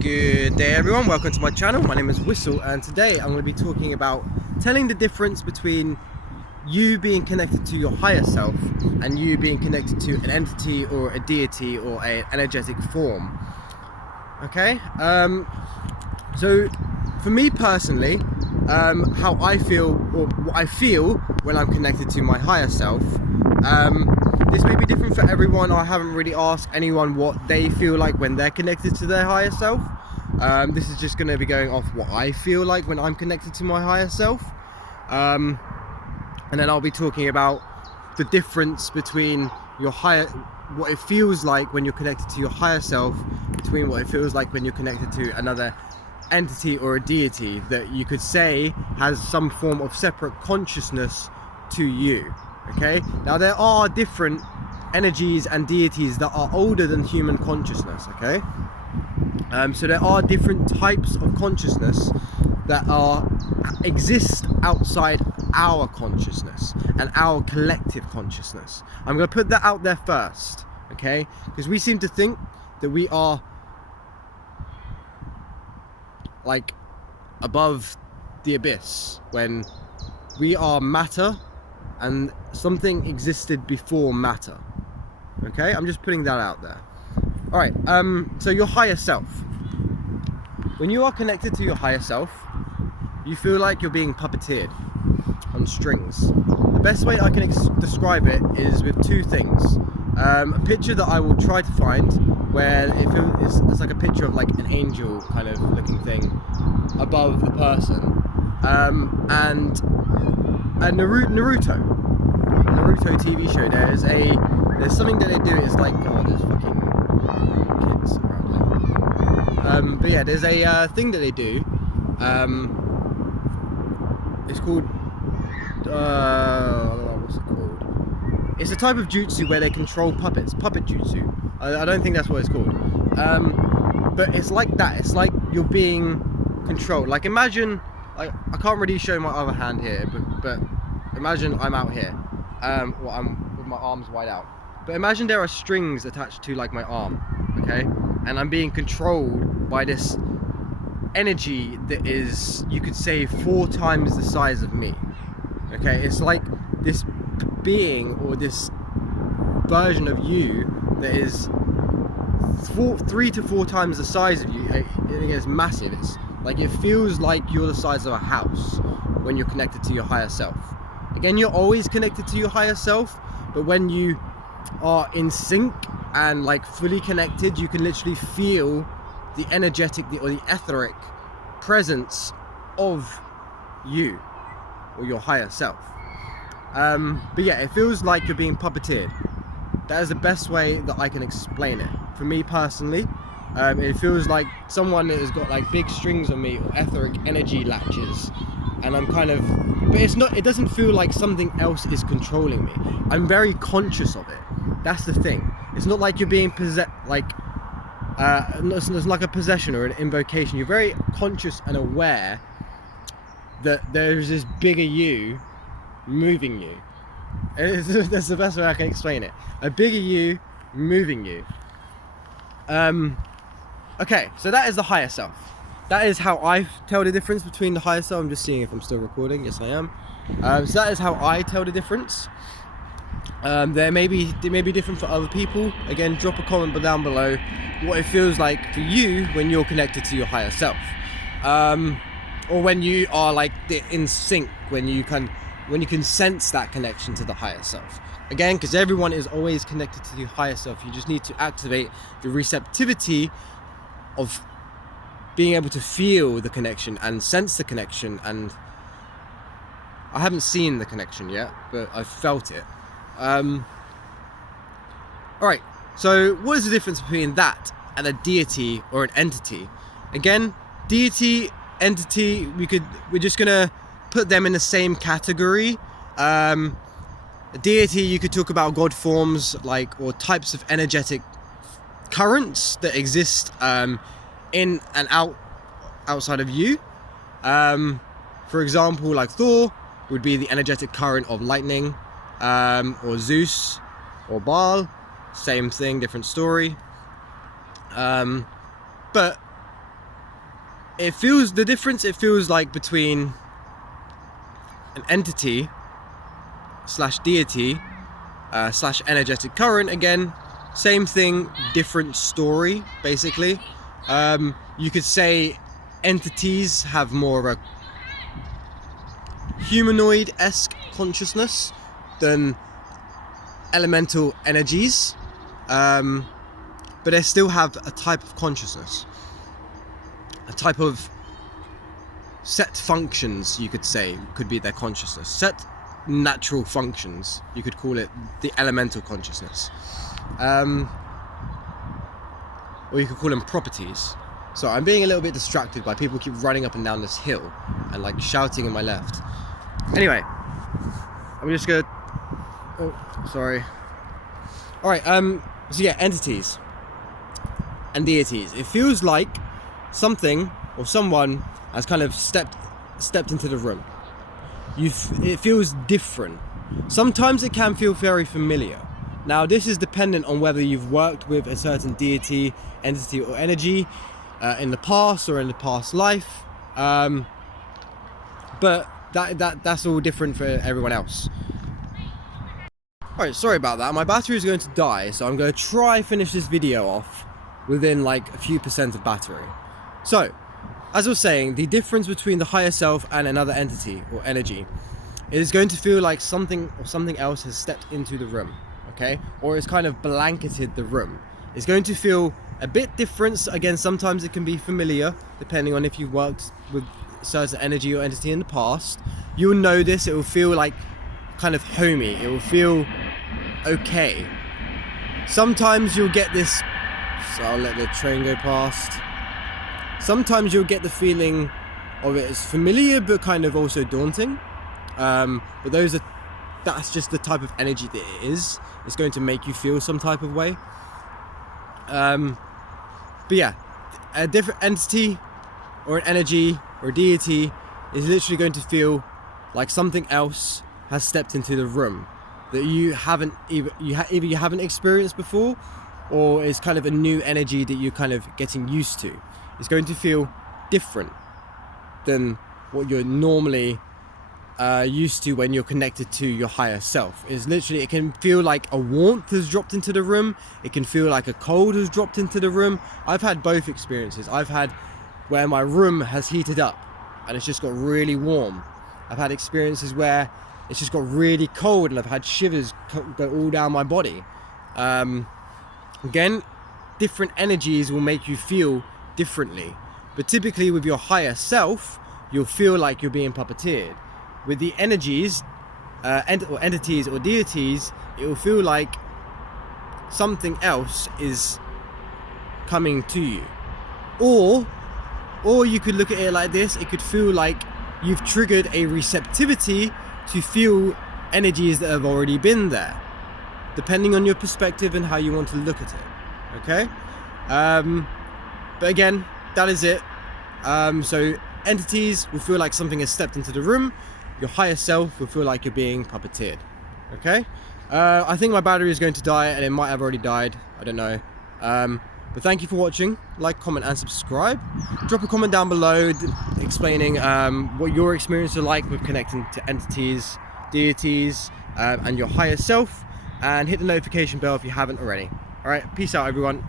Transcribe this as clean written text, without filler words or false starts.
Good day everyone, welcome to my channel. My name is Wysol and today I'm going to be talking about telling the difference between you being connected to your higher self and you being connected to an entity or a deity or an energetic form. Okay, so for me personally, how I feel or what I feel when I'm connected to my higher self, this may be different for everyone. I haven't really asked anyone what they feel like when they're connected to their higher self. This is just going to be going off what I feel like when I'm connected to my higher self. And then I'll be talking about the difference between what it feels like when you're connected to your higher self, between what it feels like when you're connected to another entity or a deity that you could say has some form of separate consciousness to you. Okay, now there are different energies and deities that are older than human consciousness. Okay, so there are different types of consciousness that exist outside our consciousness and our collective consciousness. I'm going to put that out there first, okay, because we seem to think that we are like above the abyss when we are matter and something existed before matter. Okay, I'm just putting that out there. All right, so your higher self. When you are connected to your higher self, you feel like you're being puppeteered on strings. The best way I can describe it is with two things. A picture that I will try to find where it's like a picture of like an angel kind of looking thing above the person, and a Naruto TV show. There's something that they do. It's like, oh, there's fucking kids around there. But yeah, there's a thing that they do. It's called what's it called? It's a type of jutsu where they control puppets. Puppet jutsu. I don't think that's what it's called. But it's like that. It's like you're being controlled. Like imagine, like I can't really show my other hand here, but imagine I'm out here. Well, I'm with my arms wide out. But imagine there are strings attached to like my arm, okay? And I'm being controlled by this energy that is, you could say, 4 times the size of me. Okay, it's like this being or this version of you that is 3 to 4 times the size of you. I think it's massive. It's like it feels like you're the size of a house when you're connected to your higher self. Again, you're always connected to your higher self, but when you are in sync and like fully connected, you can literally feel the energetic or the etheric presence of you or your higher self. But yeah, it feels like you're being puppeteered. That is the best way that I can explain it. For me personally, it feels like someone that has got like big strings on me or etheric energy latches, and I'm kind of, but it's not, it doesn't feel like something else is controlling me. I'm very conscious of it. That's the thing. It's not like you're being possessed, like it's like a possession or an invocation. You're very conscious and aware that there's this bigger you moving you. That's the best way I can explain it. A bigger you moving you. Okay, so that is the higher self. That is how I tell the difference between the higher self. I'm just seeing if I'm still recording. Yes, I am. So that is how I tell the difference. They may be different for other people. Again, drop a comment down below what it feels like for you when you're connected to your higher self, or when you are like in sync, when you can sense that connection to the higher self. Again, because everyone is always connected to the higher self. You just need to activate the receptivity of being able to feel the connection and sense the connection. And I haven't seen the connection yet, but I've felt it. Alright, so what is the difference between that and a deity or an entity? Again, deity, entity, we're just gonna put them in the same category. A deity, you could talk about God forms, like, or types of energetic currents that exist in and outside of you. For example, like Thor would be the energetic current of lightning, or Zeus or Baal, same thing, different story. But the difference it feels like between an entity slash deity slash energetic current. Again, same thing, different story, basically. You could say entities have more of a humanoid-esque consciousness than elemental energies, but they still have a type of consciousness, a type of set functions, you could say, could be their consciousness. Set natural functions, you could call it the elemental consciousness. Or you could call them properties. So I'm being a little bit distracted by people keep running up and down this hill and like shouting in my left. Anyway, I'm just gonna... Oh, sorry. Alright, so yeah, entities and deities. It feels like something or someone has kind of stepped into the room. It feels different. Sometimes it can feel very familiar. Now, this is dependent on whether you've worked with a certain deity, entity, or energy in the past or in the past life. But that's all different for everyone else. Alright, sorry about that. My battery is going to die, so I'm going to try finish this video off within like a few percent of battery. So, as I was saying, the difference between the higher self and another entity or energy is going to feel like something or something else has stepped into the room, okay? Or it's kind of blanketed the room. It's going to feel a bit different. Again, sometimes it can be familiar, depending on if you've worked with a certain energy or entity in the past. You'll know this. It will feel like kind of homey. It will feel okay. Sometimes you'll get this... So I'll let the train go past. Sometimes you'll get the feeling of it as familiar, but kind of also daunting. But that's just the type of energy that it is. It's going to make you feel some type of way. But yeah, a different entity or an energy or a deity is literally going to feel like something else has stepped into the room that you haven't either you haven't experienced before, or is kind of a new energy that you're kind of getting used to. It's going to feel different than what you're normally used to when you're connected to your higher self. It's literally, it can feel like a warmth has dropped into the room. It can feel like a cold has dropped into the room. I've had both experiences. I've had where my room has heated up and it's just got really warm. I've had experiences where it's just got really cold and I've had shivers go all down my body. Again, different energies will make you feel differently, but typically with your higher self, you'll feel like you're being puppeteered. With the energies, or entities or deities, it will feel like something else is coming to you. Or you could look at it like this. It could feel like you've triggered a receptivity to feel energies that have already been there, depending on your perspective and how you want to look at it. Okay? But again, that is it. So entities will feel like something has stepped into the room. Your higher self will feel like you're being puppeteered. Okay? I think my battery is going to die, and it might have already died. I don't know. But thank you for watching. Like, comment, and subscribe. Drop a comment down below explaining what your experience is like with connecting to entities, deities, and your higher self. And hit the notification bell if you haven't already. Alright, peace out everyone.